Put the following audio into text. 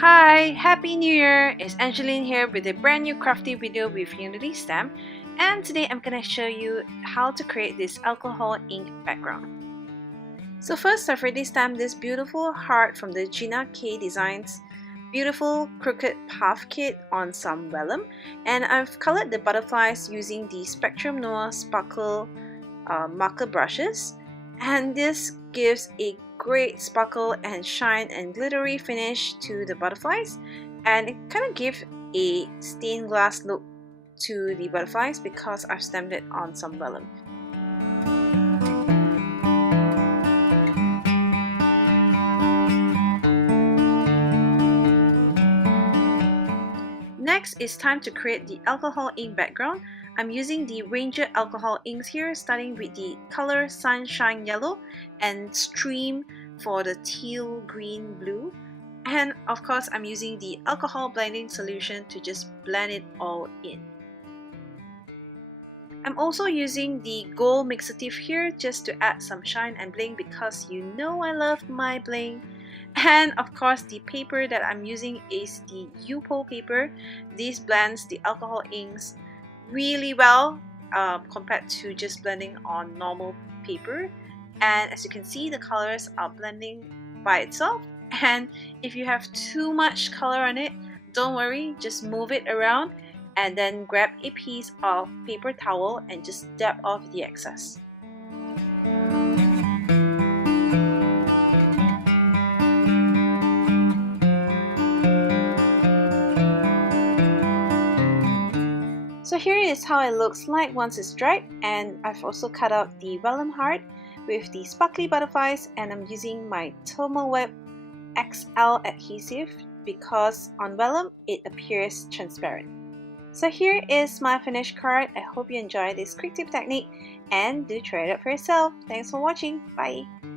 Hi, Happy New Year! It's Angeline here with a brand new crafty video with Unity stamp, and today I'm gonna show you how to create this alcohol ink background. So first, I've already stamped this beautiful heart from the Gina K Designs beautiful crooked path kit on some vellum, and I've colored the butterflies using the Spectrum Noir sparkle marker brushes, and this gives a great sparkle and shine and glittery finish to the butterflies, and it kind of gives a stained glass look to the butterflies because I've stamped it on some vellum. Next, it's time to create the alcohol ink background. I'm using the Ranger alcohol inks here, starting with the color Sunshine Yellow and Stream for the teal green blue. And of course, I'm using the alcohol blending solution to just blend it all in. I'm also using the gold mixative here just to add some shine and bling because you know I love my bling. And of course, the paper that I'm using is the Yupo paper. This blends the alcohol inks really well compared to just blending on normal paper. And as you can see, the colors are blending by itself. And if you have too much color on it, don't worry, just move it around and then grab a piece of paper towel and just dab off the excess. So here is how it looks like once it's dried, and I've also cut out the vellum heart with the sparkly butterflies, and I'm using my Thermoweb XL adhesive because on vellum it appears transparent. So here is my finished card. I hope you enjoyed this quick tip technique and do try it out for yourself. Thanks for watching. Bye!